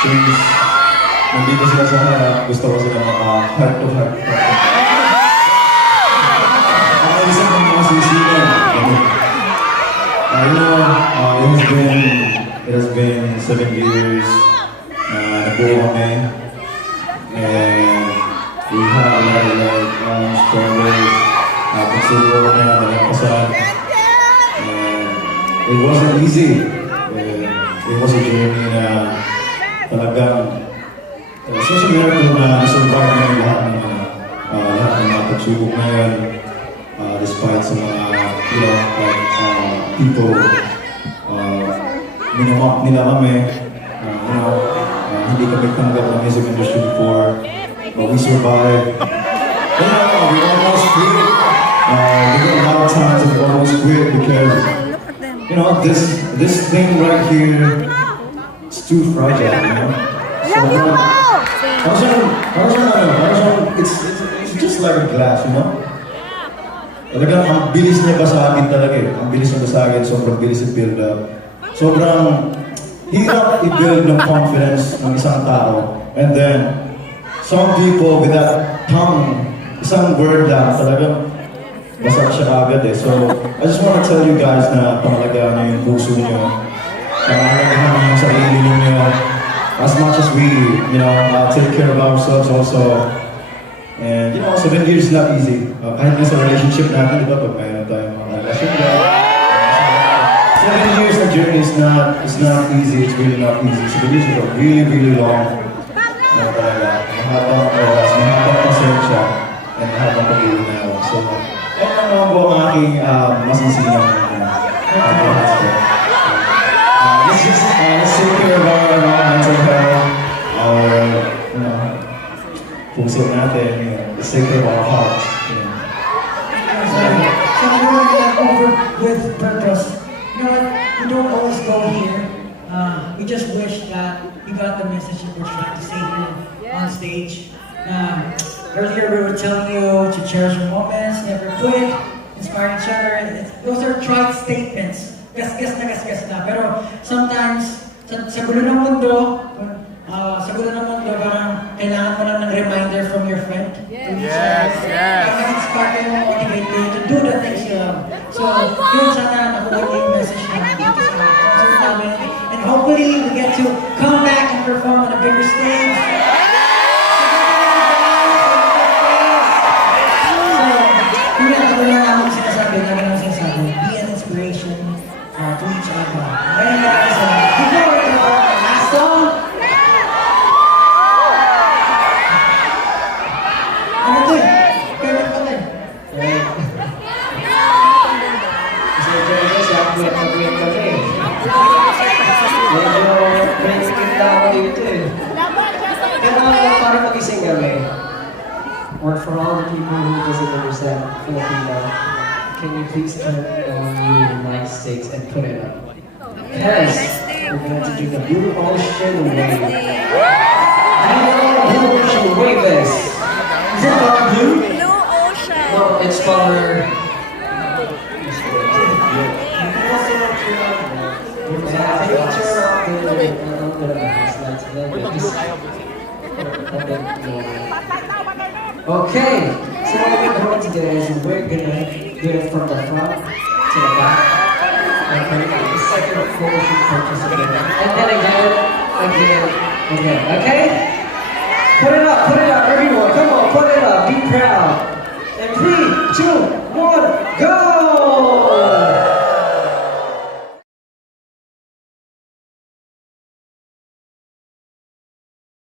Since nandito sila sa harap, gusto ko sila maka-heart to heart. Isa ng mga sisigan. It has been 7 years na nabuo kami. And we had a lot of struggles, pagsubok na nalampasan. And it wasn't easy. It was a journey na talagang social miracle na nasurvive na lahat ng mga pagsubok na yan. Despite sa mga, people, minamak nila kami, hindi kami tanggap ng music industry before, but we survived. We almost quit. We got a lot of times we almost quit because, this thing right here is too fragile, it's just like a glass, Talagang ang bilis niya basagin talaga eh. Ang bilis niya basagin, sobrang bilis i-build up. Sobrang hirap i-build ng confidence ng isang tao. And then, some people with that tongue, isang word lang, talagang basag siya agad eh. So, I just want to tell you guys na pangalagaan niyo yung puso niyo. Pangalagaan niyo yung sarili niyo. As much as we, take care of ourselves also. And 7 years is not easy. Kahit nga sa relationship natin, di ba, pag mayroon tayong mga relasyon na, 7 years na journey is not easy. It's really not easy. 7 years is a really, really long. Talaga, mahabang oras, mahabang pasensya, and mahabang pag-iunawa. So, yan lang naman po ang aking masisinyang let's take care of our mental health, our, puso natin, let's take care of our hearts. So you're over with purpose. You know what? We don't always go here. We just wish that you got the message that we're trying to say here on stage. Earlier we were telling you to cherish your moments, never quit, inspire each other. Those are trite statements. Gas na. Pero sometimes, sa gulo ng mundo, parang kailangan mo lang ng reminder from your friend. Yes. Kaya inspire kayo, motivate you to do the things you love. So, yun sana nakuha yung message namin dito sa concert namin. And hopefully, we get to come back and perform on a bigger stage. So, yun ang lang namin sinasabi, be an inspiration to each other. Maraming salamat. Before we go, last song. Or for all the people who doesn't understand Filipino, can you please turn on your mic sticks and put it up? Because we're going to do the Blue Ocean Wave. I know Blue Ocean Wave is. Is it called blue? Blue Ocean. No, it's called... Okay, so what we're going to do is we're gonna do it from the front to the back. Okay, the second floor should purchase again. And then again. Okay? Put it up, everyone. Come on, put it up. Be proud. And 3, 2, 1, go!